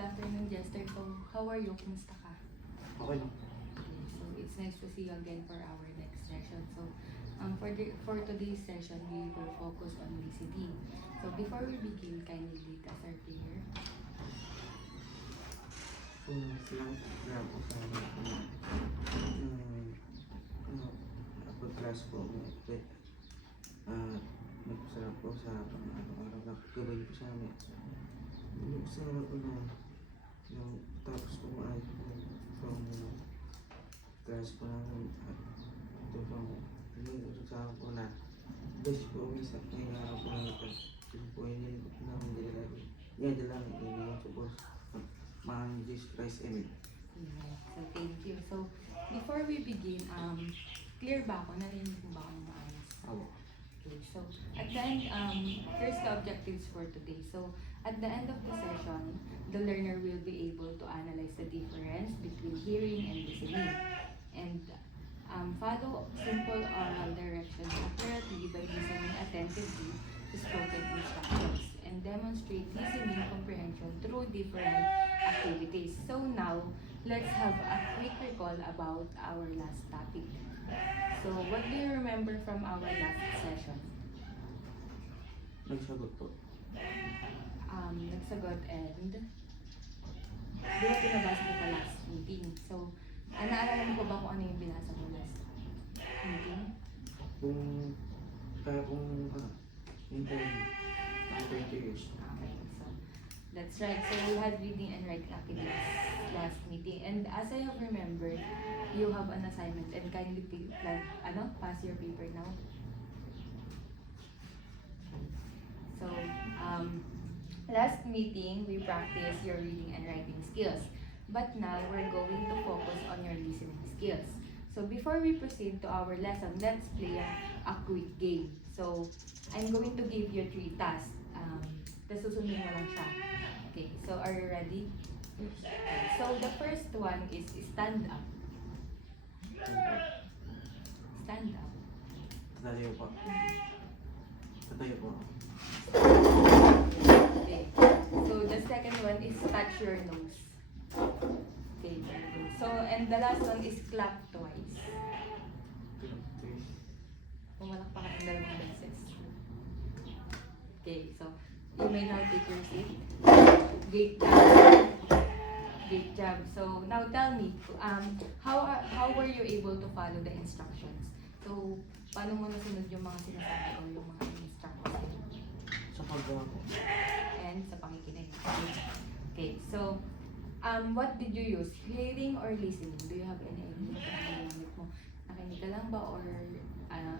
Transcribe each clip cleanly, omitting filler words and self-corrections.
afternoon, Jester. So, how are you? Kumusta ka? Okay lang. Okay, so, it's nice to see you again for our next session. So, for today's session, we will focus on listening. So, before we begin, kindly lead us our prayer. Salamat po sa pag-class po. Nagpasarap po sa pang-araw-araw na gabay po sa amin. Sa tapos po maayos po from class po namin at ito po sa po na best po isa ngayong araw po namin ito po yun namin dala sa boss Mang Jesus Christ, Amen. Yeah, so, thank you. So, before we begin, clear ba ako? Narinig mo ba ako ng maayos? Ako. Okay, so at the end, here's the objectives for today. So at the end of the session, the learner will be able to analyze the difference between hearing and listening, and follow simple oral directions accurately by listening attentively to spoken instructions, and demonstrate listening comprehension through different activities. So now, let's have a quick recall about our last topic. So, what do you remember from our last session? Nagsagot po. Nagsagot and di ba pinabasa ko pa last meeting? So, naalala mo ko ba kung ano yung binasa mo last meeting? Kung kaya kung hintayin 20 years. Okay, so that's right. So, we had reading and writing activities last meeting. And as I have remembered, you have an assignment and kindly pass your paper now. So, last meeting, we practiced your reading and writing skills. But now, we're going to focus on your listening skills. So, before we proceed to our lesson, let's play a quick game. So, I'm going to give you 3 tasks. Tapos susundin mo lang siya. Okay, so are you ready? So, the first one is stand up. Stand up. Tatayo po. Tatayo po. Okay. So, the second one is touch your nose. Okay, very good. So, and the last one is clap twice. Pumalakpak ka ng 2 beses. Okay, so, you may now take your seat. Great job. Great job. So, now tell me, how were you able to follow the instructions? So, paano mo nasunod yung mga sinasabi ko, yung mga instructions? Sa paggawa po. And sa pakikinig. Okay, so, what did you use? Hearing or listening? Do you have any idea kung ano ginamit mo? Nakinig ka lang ba or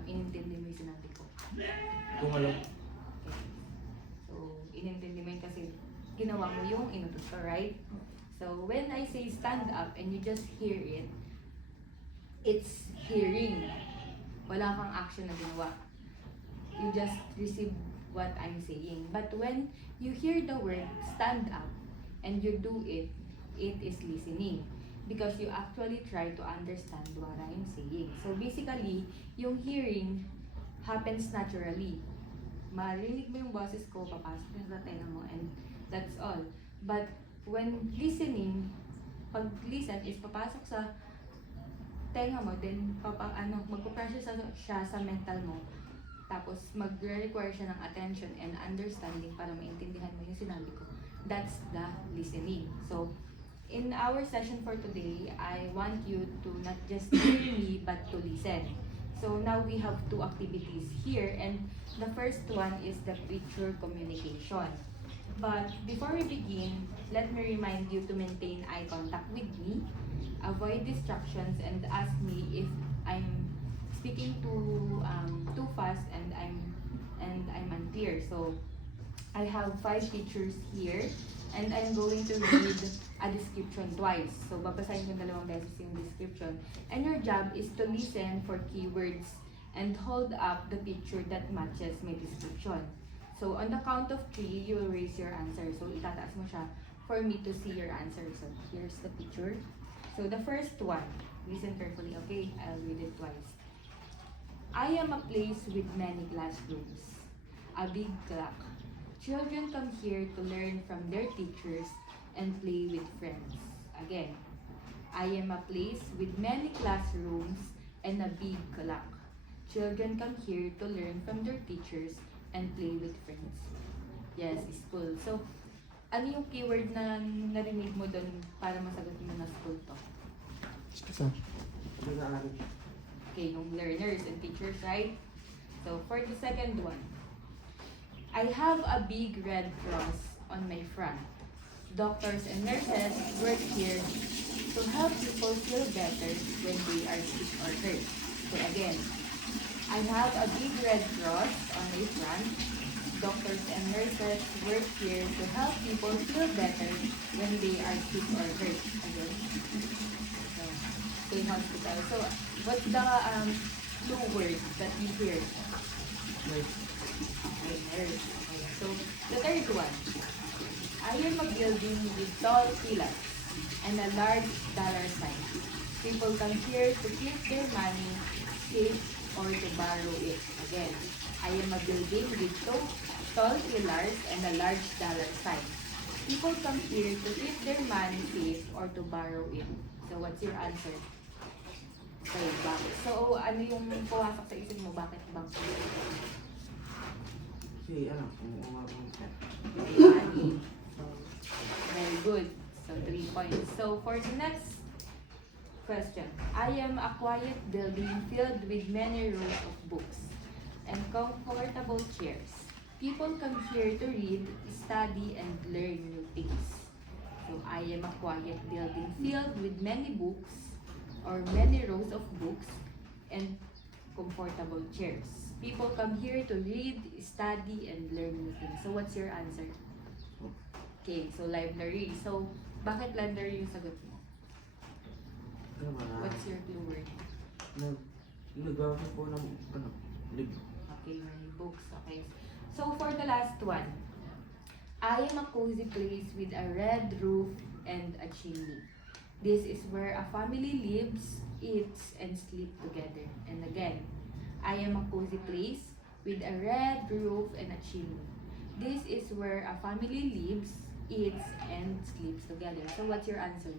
inintindi mo yung sinabi ko? Kung alam. Okay. So, inintindi mo yun kasi ginawa mo yung inutos ko, right? So, when I say stand up and you just hear it, it's hearing. Wala kang action na ginawa. You just receive what I'm saying. But when you hear the word stand up and you do it, it is listening. Because you actually try to understand what I'm saying. So, basically, yung hearing happens naturally. Marinig mo yung boses ko, papasok yung sa tenga mo, and that's all. But when listening, pag listen is papasok sa tenga mo, then magpo-pressure siya sa mental mo, tapos mag-require siya ng attention and understanding para maintindihan mo yung sinabi ko. That's the listening. So, in our session for today, I want you to not just hear me, but to listen. So now we have 2 activities here, and the first one is the picture communication. But before we begin, let me remind you to maintain eye contact with me, avoid distractions, and ask me if I'm speaking too fast and I'm unclear. So I have 5 pictures here, and I'm going to read a description twice. So, babasahin ko 2 beses yung description. And your job is to listen for keywords and hold up the picture that matches my description. So, on the count of 3, you will raise your answer. So, itataas mo siya for me to see your answer. So, here's the picture. So, the first one, listen carefully, okay? I'll read it twice. I am a place with many classrooms, a big clock. Children come here to learn from their teachers and play with friends. Again, I am a place with many classrooms and a big clock. Children come here to learn from their teachers and play with friends. Yes, school. So, ano yung keyword na narinig mo doon para masagot mo na school to? Nag-aaral. Okay, yung learners and teachers, right? So, for the second one, I have a big red cross on my front. Doctors and nurses work here to help people feel better when they are sick or hurt. So again, I have a big red cross on my front. Doctors and nurses work here to help people feel better when they are sick or hurt. Again, so in hospital. So what's the two words that you hear? Nurse. Okay, nurse. Okay. So the third one, I am a building with tall pillars and a large dollar sign. People come here to keep their money safe or to borrow it. Again, I am a building with tall pillars and a large dollar sign. People come here to keep their money safe or to borrow it. So what's your answer? Okay, bakit? So ano yung pumasok sa isip mo? Bakit bank? Kasi ano, umuha ko siya. Money. So, very good. So 3 points. So for the next question, I am a quiet building filled with many rows of books and comfortable chairs. People come here to read, study, and learn new things. So I am a quiet building filled with many books or many rows of books and comfortable chairs. People come here to read, study, and learn new things. So what's your answer? Okay, so library. So bakit library yung sagot mo? Ano ba na? What's your clue word? Nagawa ko po ng ano, libro. Okay, many books. Okay. So for the last one, I am a cozy place with a red roof and a chimney. This is where a family lives, eats, and sleep together. And again, I am a cozy place with a red roof and a chimney. This is where a family lives, eats, and sleeps together. So what's your answer?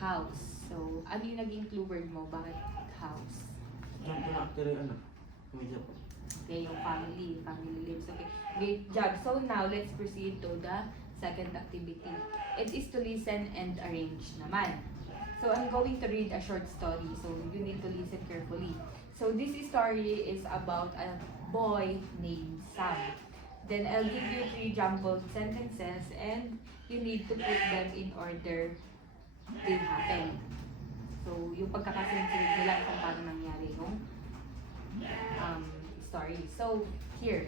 House. So ano yung naging clue word mo? Bakit house? Diyan po na actually ano, medyo po. Okay, yung family lives. Okay, great job. So now, let's proceed to the second activity. It is to listen and arrange naman. So I'm going to read a short story. So you need to listen carefully. So this story is about a boy named Sam. Then I'll give you 3 jumbled sentences and you need to put them in order they happen. So yung pagkakasunod nila kung paano nangyari yung story. So, here,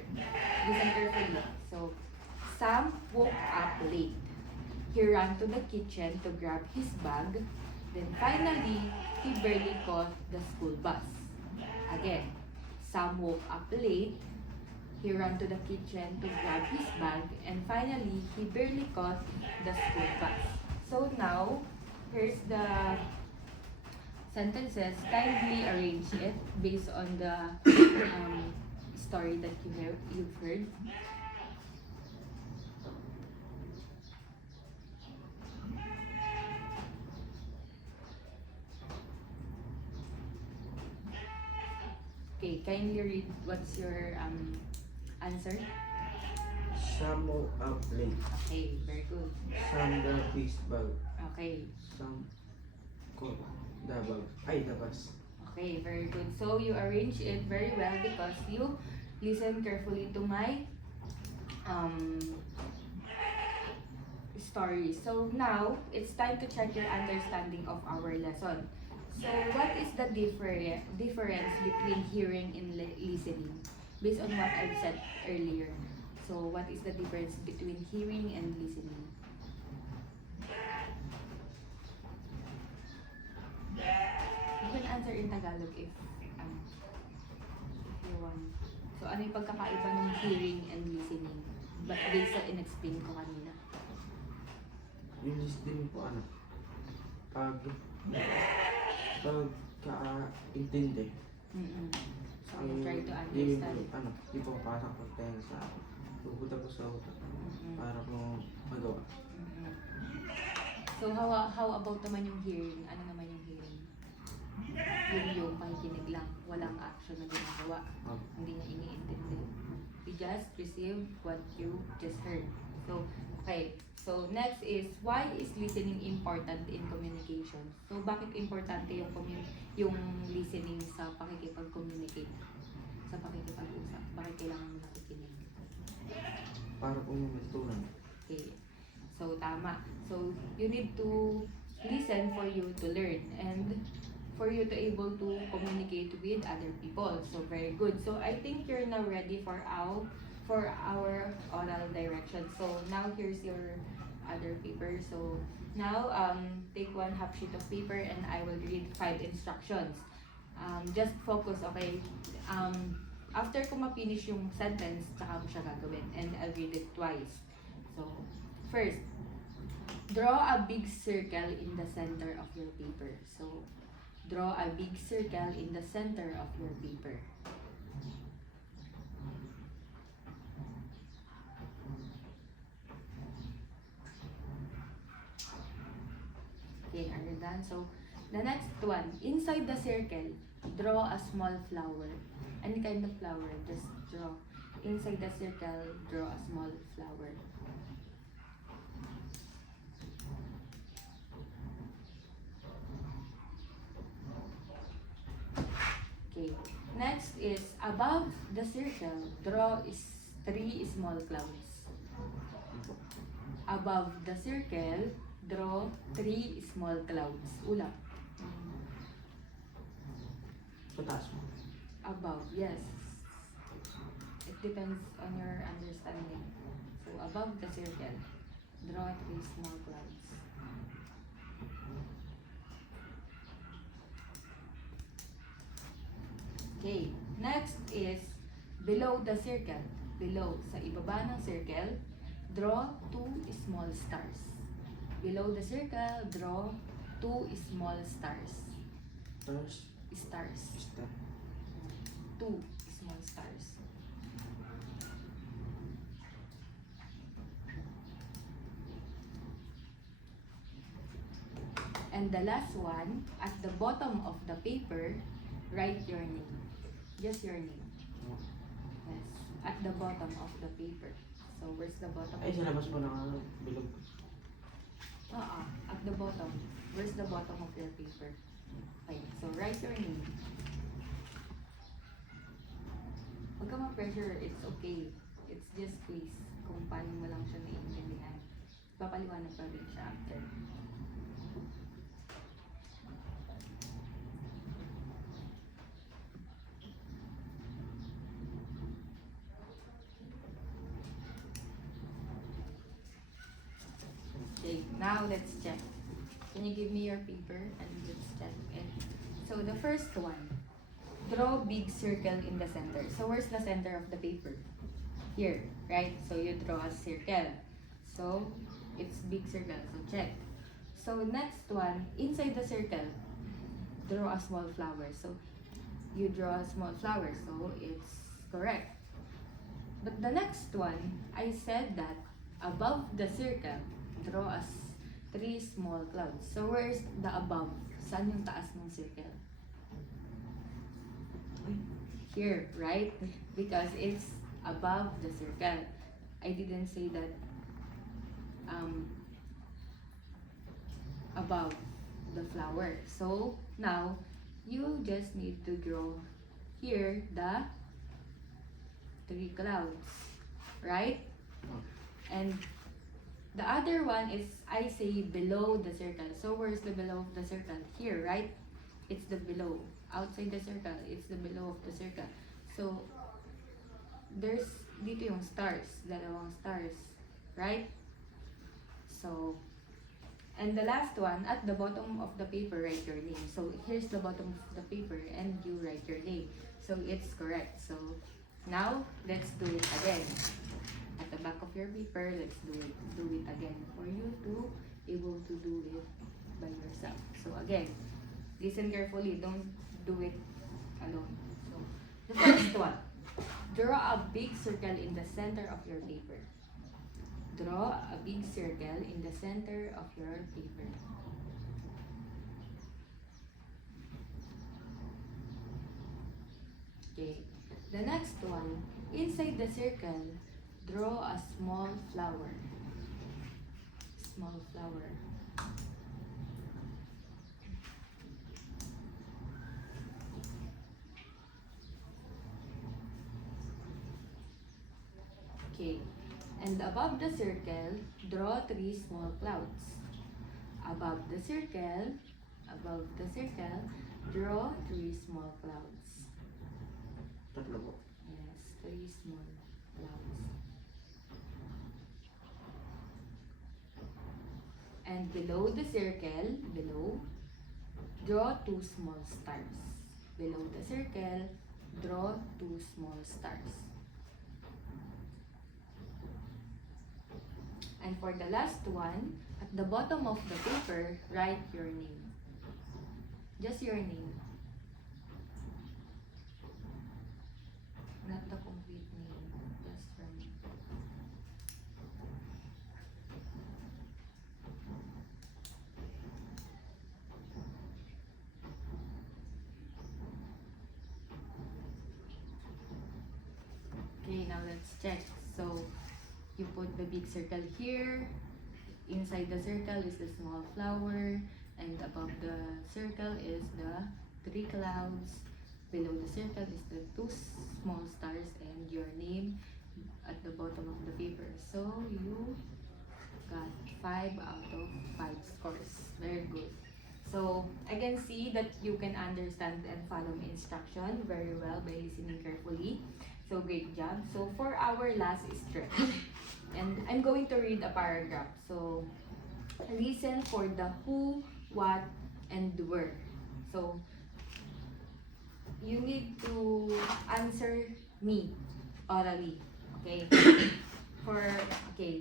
listen carefully. So, Sam woke up late. He ran to the kitchen to grab his bag. Then finally, he barely caught the school bus. Again, Sam woke up late. He ran to the kitchen to grab his bag. And finally, he barely caught the school bus. So now, here's the sentences. Kindly arrange it based on the story that you've heard. Okay, kindly read what's your answer. Sam woke up late. Okay, very good. Sam grabbed his bag. Okay. Sam caught the bag. Ay, the bus. Okay, very good. So you arrange it very well because you listen carefully to my story. So now, it's time to check your understanding of our lesson. So what is the difference between hearing and listening? Based on what I've said earlier. So what is the difference between hearing and listening? You can answer in Tagalog if you want. So ano yung pagkakaiba ng hearing and listening? But based sa in-explain ko kanina. Yung listening po ano, pagka-intindi. So you try to Yung understand. ano, di po pasok ko tayo sa pupunta ko sa utak. para po magawa. Mhm. So how about naman yung hearing? Ano naman yung hearing? Yung pakikinig lang, walang action na ginagawa. Opo. Hindi niya iniintindi. You just receive what you just heard. So, okay. So, next is, why is listening important in communication? So, bakit importante yung listening sa pakikipag-communicate? Sa pakikipag-usap? Bakit kailangan mo nakikinig? Para po may matutunan. Okay. So, tama. So, you need to listen for you to learn and for you to able to communicate with other people. So, very good. So, I think you're now ready for our oral direction. So, now here's your other paper. So, now, take 1/2 sheet of paper and I will read 5 instructions. Just focus, okay? After ko ma-finish yung sentence, tsaka mo siya gagawin. And I'll read it twice. So, first, draw a big circle in the center of your paper. So, draw a big circle in the center of your paper. Okay, are you done? So, the next one, inside the circle, draw a small flower. Any kind of flower, just draw. Inside the circle, draw a small flower. Okay, next is above the circle, draw is 3 small clouds. Opo. Above the circle, draw 3 small clouds. Ulap. Sa taas mo. Above, yes. It depends on your understanding. So above the circle, draw 3 small clouds. Okay, next is below the circle. Below, sa ibaba ng circle, draw 2 small stars. Below the circle, draw 2 small stars. First, Stars. step. 2 small stars. And the last one, at the bottom of the paper, write your name. Just your name. Yes. At the bottom of the paper. So, where's the bottom? Ay, sa labas po ng ano, bilog. At the bottom. Where's the bottom of your paper? Okay, so write your name. Huwag ka ma-pressure, it's okay. It's just quiz. Kung paano mo lang siya naiintindihan. Papaliwanag pa rin siya after. Okay, now let's check. Can you give me your paper and let's check it? So the first one, draw big circle in the center. So where's the center of the paper? Here, right? So you draw a circle. So it's big circle. So check. So next one, inside the circle, draw a small flower. So you draw a small flower. So it's correct. But the next one, I said that above the circle, draw a 3 small clouds. So where's the above? Saan yung taas ng circle? Here, right? Because it's above the circle. I didn't say that above the flower. So now you just need to draw here the 3 clouds, right? And the other one is, I say below the circle. So where's the below of the circle? Here, right? It's the below. Outside the circle, it's the below of the circle. So, there's dito yung stars. Dalawang stars. Right? So, and the last one, at the bottom of the paper, write your name. So, here's the bottom of the paper and you write your name. So, it's correct. So, now, let's do it again. At the back of your paper, let's do it again for you to able to do it by yourself. So again, listen carefully, don't do it alone. So the first one, draw a big circle in the center of your paper. Draw a big circle in the center of your paper. Okay. The next one, inside the circle, draw a small flower. Small flower. Okay. And above the circle, draw 3 small clouds. Above the circle, draw 3 small clouds. Tatlo po. Yes, 3 small clouds. And below the circle, draw 2 small stars. Below the circle, draw 2 small stars. And for the last one, at the bottom of the paper, write your name. Just your name. Not the complete name, just your name. Okay, now let's check. So, you put the big circle here. Inside the circle is the small flower. And above the circle is the 3 clouds. Below the circle is the 2 small stars and your name at the bottom of the paper. So, you got 5 out of 5 scores. Very good. So, I can see that you can understand and follow my instruction very well by listening carefully. So, great job. So, for our last stretch, and I'm going to read a paragraph. So, listen for the who, what, and where. So, you need to answer me orally. Okay?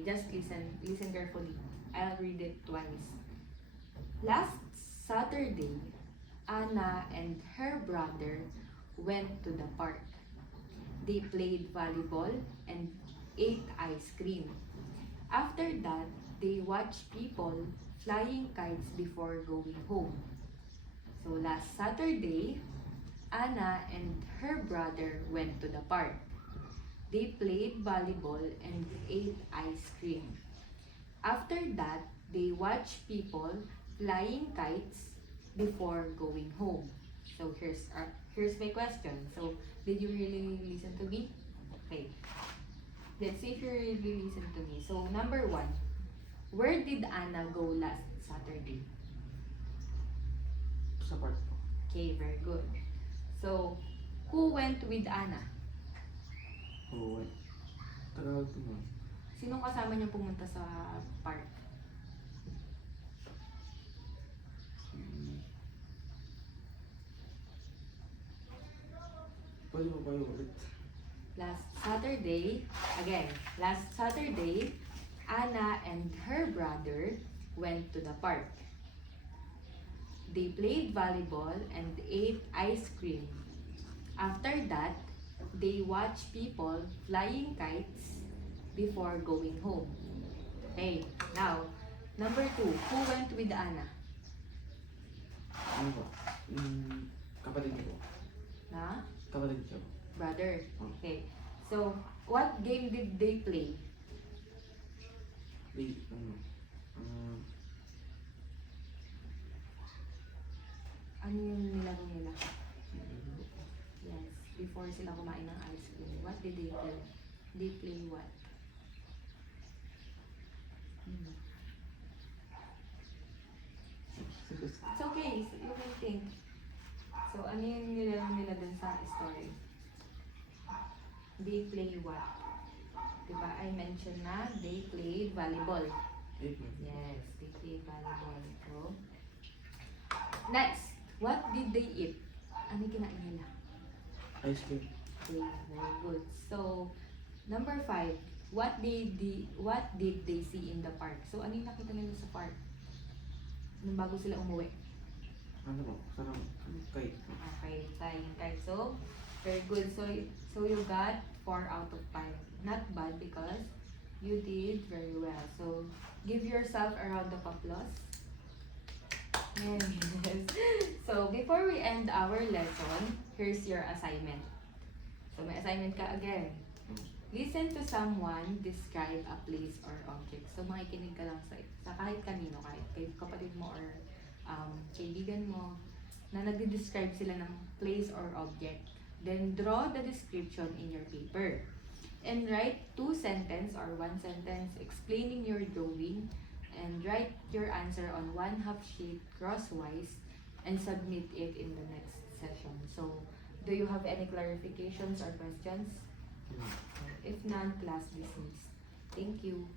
Just listen carefully. I'll read it twice. Last Saturday, Anna and her brother went to the park. They played volleyball and ate ice cream. After that, they watched people flying kites before going home. So last Saturday, Anna and her brother went to the park. They played volleyball and ate ice cream. After that, they watched people flying kites before going home. So here's my question. So did you really listen to me? Okay. Let's see if you really listen to me. So number 1, where did Anna go last Saturday? Sa part po. Okay, very good. So, who went with Anna? Oo. Tagalog po mo. Sinong kasama niyo pumunta sa park? Pwede mo kayo ulit. Last Saturday, Anna and her brother went to the park. They played volleyball and ate ice cream. After that, they watched people flying kites before going home. Okay, now, number 2, who went with Anna? Ano po? Kapatid ko po. Na? Kapatid ko. Brother. Okay. So, what game did they play? Ano yung nilaro nila? Yes, before sila kumain ng ice cream. What did they play? They play what? It's okay, so you can think. So, ano yung nilaro nila dun sa story? They play what? Diba, I mentioned na they played volleyball. Yes, they played volleyball. So, next, what did they eat? Ano yung kinain nila? Ice cream. Okay, very good. So, number 5, what did they see in the park? So, ano yung nakita nila sa park? Nung bago sila umuwi? Ano po? Sarang kite. Okay, flying kite. So, very good. So you got 4 out of 5. Not bad because You did very well. So, give yourself a round of applause. Yes. So, before we end our lesson, here's your assignment. So, may assignment ka again. Listen to someone describe a place or object. So, makikinig ka lang sa kahit kanino, kahit kay kapatid mo or kaibigan mo, na nag-describe sila ng place or object. Then, draw the description in your paper. And write 2 sentences or 1 sentence explaining your drawing. And write your answer on 1/2 sheet crosswise and submit it in the next session. So, do you have any clarifications or questions? If none, class dismissed. Thank you.